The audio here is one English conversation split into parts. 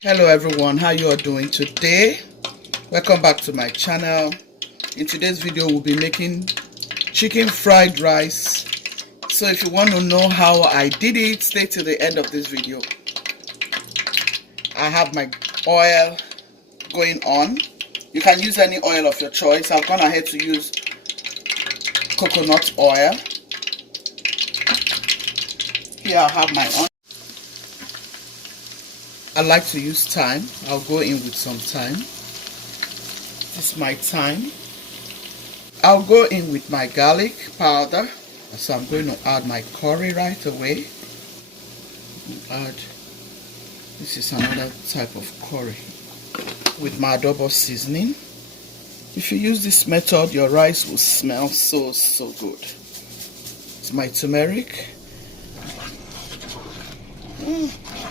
Hello everyone, how you are doing today? Welcome back to my channel. In today's video we'll be making chicken fried rice. So if you want to know how I did it, stay till the end of this video. I have my oil going on. You can use any oil of your choice. I've gone ahead to use coconut oil. Here I have my oil. I like to use thyme. I'll go in with some thyme. This is my thyme. I'll go in with my garlic powder. So I'm going to add my curry right away. This is another type of curry with my adobo seasoning. If you use this method, your rice will smell so good. It's my turmeric.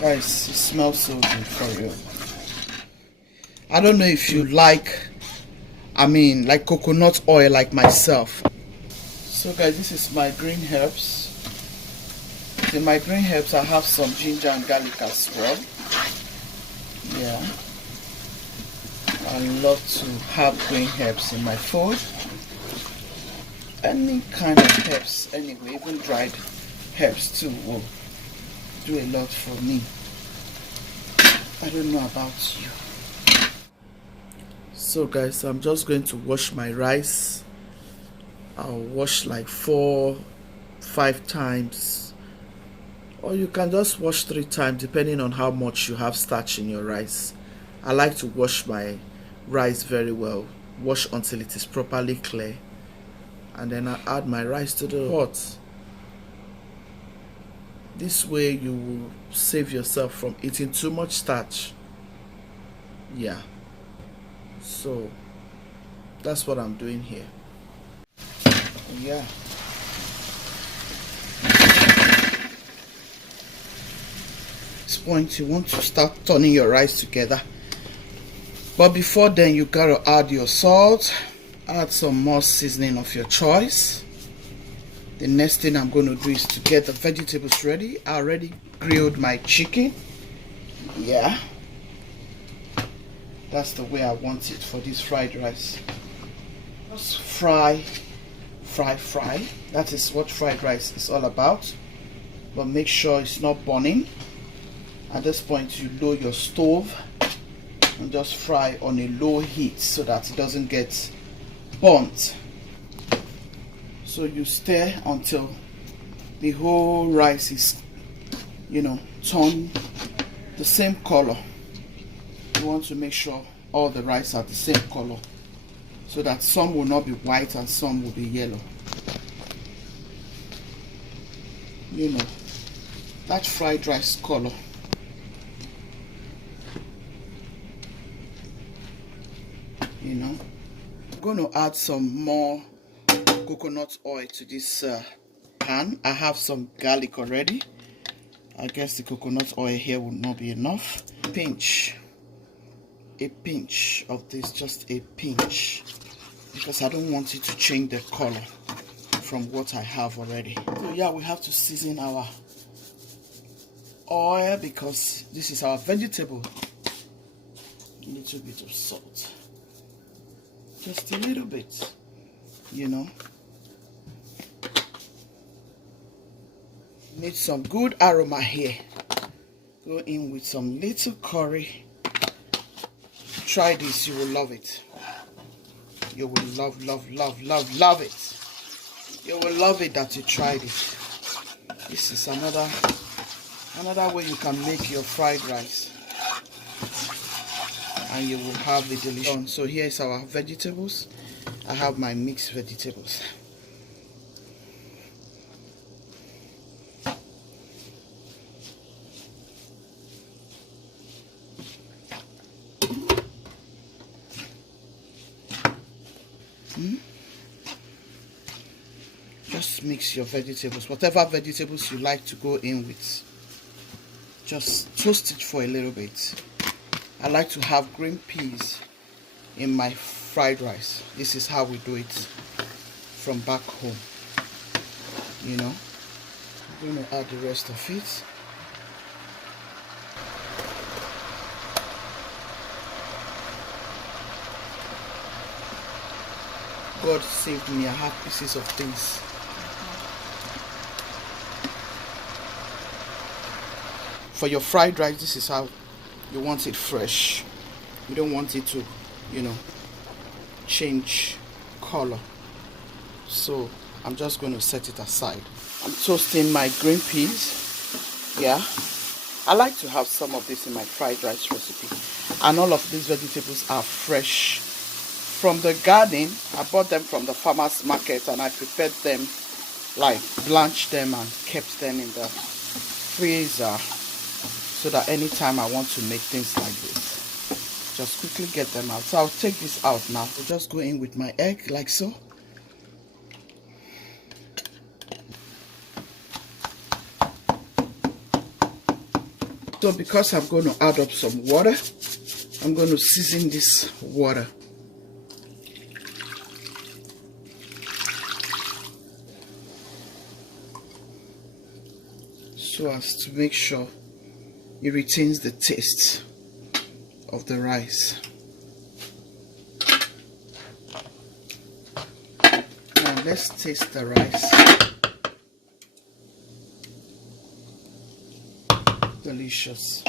Guys, it smells so good for you. I don't know if you like coconut oil like myself. So guys, this is my green herbs. In my green herbs I have some ginger and garlic as well. Yeah, I love to have green herbs in my food. Any kind of herbs anyway, even dried herbs too will do a lot for me. I don't know about you. So guys, I'm just going to wash my rice. I'll wash like 4-5 times, or you can just wash 3 times depending on how much you have starch in your rice. I like to wash my rice very well, wash until it is properly clear, and then I add my rice to the pot. This way you will save yourself from eating too much starch. Yeah, so that's what I'm doing here. Yeah, at this point you want to start turning your rice together, but before then you gotta add your salt, add some more seasoning of your choice. The next thing I'm going to do is to get the vegetables ready. I already grilled my chicken. Yeah, that's the way I want it for this fried rice. Just fry. That is what fried rice is all about. But make sure it's not burning. At this point you lower your stove and just fry on a low heat so that it doesn't get burnt. So you stir until the whole rice is, turn the same color. You want to make sure all the rice are the same color, so that some will not be white and some will be yellow. That fried rice color. I'm going to add some more coconut oil to this pan. I have some garlic already. I guess the coconut oil here would not be enough. A pinch of this, just a pinch, because I don't want it to change the color from what I have already. So yeah, we have to season our oil because this is our vegetable. A little bit of salt, just a little bit, Need some good aroma here. Go in with some little curry. Try this, you will love it. You will love it. You will love it that you tried it. This is another way you can make your fried rice, and you will have the delicious. So here is our vegetables. I have my mixed vegetables. Just mix your vegetables, whatever vegetables you like to go in with. Just toast it for a little bit. I like to have green peas in my fried rice. This is how we do it from back home. I'm going to add the rest of it. God saved me. I have pieces of things. For your fried rice, this is how you want it fresh. You don't want it to, you know, change color. So I'm just going to set it aside. I'm toasting my green peas. Yeah, I like to have some of this in my fried rice recipe. And all of these vegetables are fresh from the garden. I bought them from the farmers market and I prepared them, like blanched them and kept them in the freezer, so that anytime I want to make things like this, just quickly get them out. So I'll take this out now. I'll just go in with my egg like so. So because I'm going to add up some water, I'm going to season this water. So as to make sure it retains the taste of the rice. Now let's taste the rice. Delicious.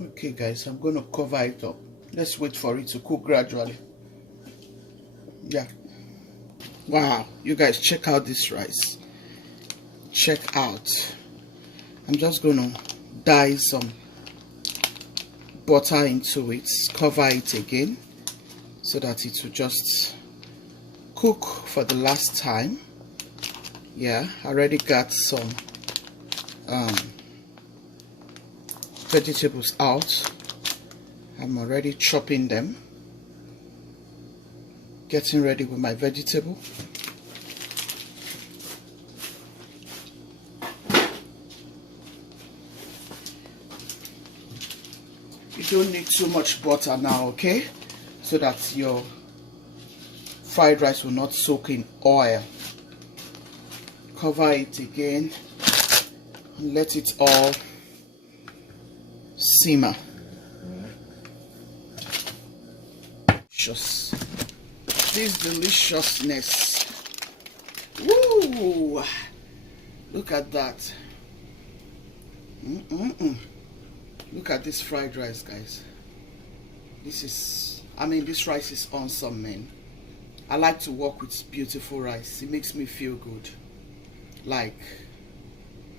Okay guys, I'm going to cover it up. Let's wait for it to cook gradually. Yeah. Wow, you guys, check out this rice. Check out. I'm just going to dye some butter into it, cover it again so that it will just cook for the last time. Yeah, I already got some vegetables out. I'm already chopping them, getting ready with my vegetable. You don't need too much butter now, okay, so that your fried rice will not soak in oil. Cover it again and let it all simmer. Just this deliciousness. Woo! Look at that. Look at this fried rice, guys. This rice is awesome, man. I like to work with beautiful rice. It makes me feel good. Like,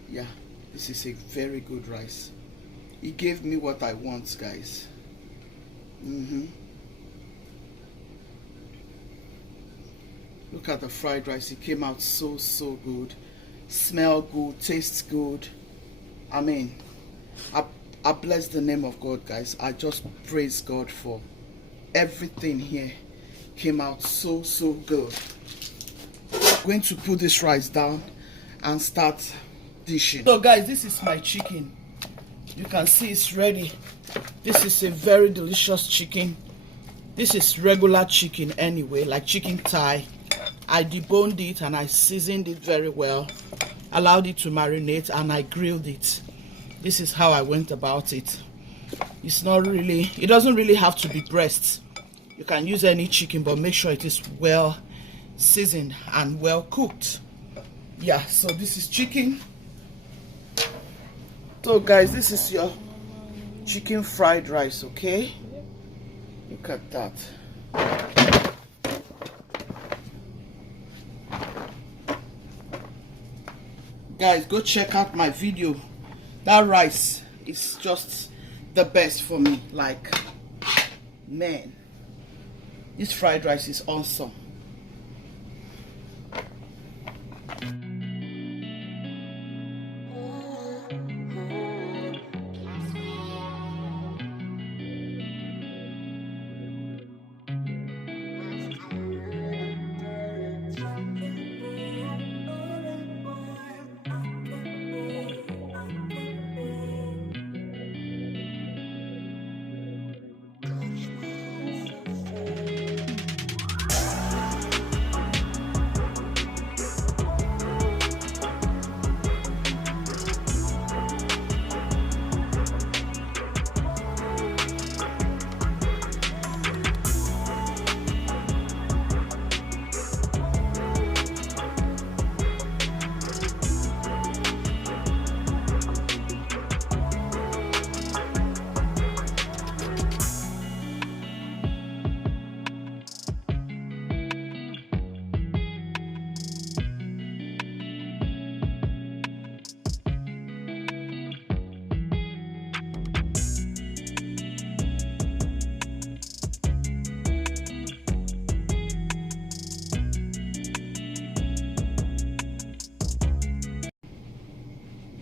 yeah, this is a very good rice. It gave me what I want, guys. Look at the fried rice. It came out so good. Smell good, tastes good. I mean, I bless the name of God, guys. I just praise God for everything here. Came out so good. I'm going to put this rice down and start dishing. So guys, this is my chicken. You can see it's ready. This is a very delicious chicken. This is regular chicken anyway, like chicken thigh. I deboned it and I seasoned it very well, allowed it to marinate, and I grilled it. This is how I went about it. It doesn't really have to be breast. You can use any chicken, but make sure it is well seasoned and well cooked. Yeah, so this is chicken. So guys, this is your chicken fried rice, okay? Look at that. Guys, go check out my video. That rice is just the best for me. Like, man, this fried rice is awesome.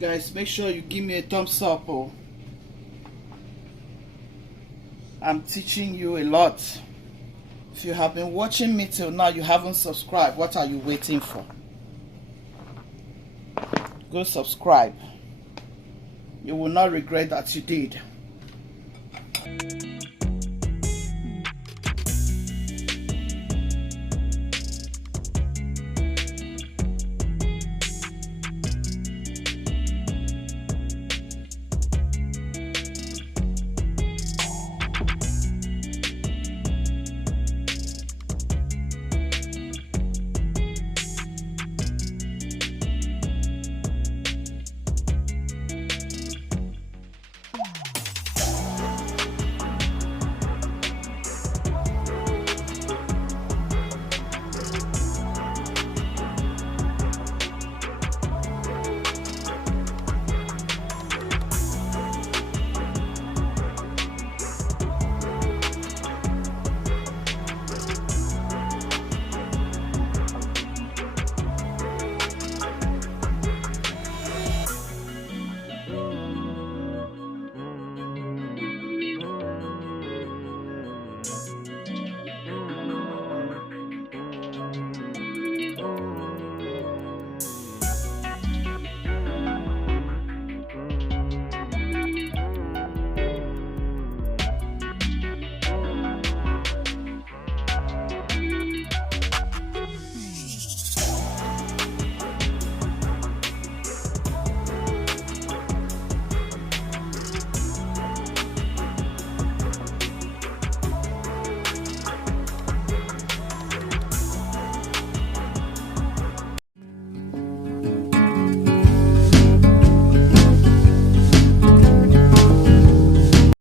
guys, make sure you give me a thumbs up. Oh, I'm teaching you a lot. If you have been watching me till now, you haven't subscribed, what are you waiting for? Go subscribe. You will not regret that you did.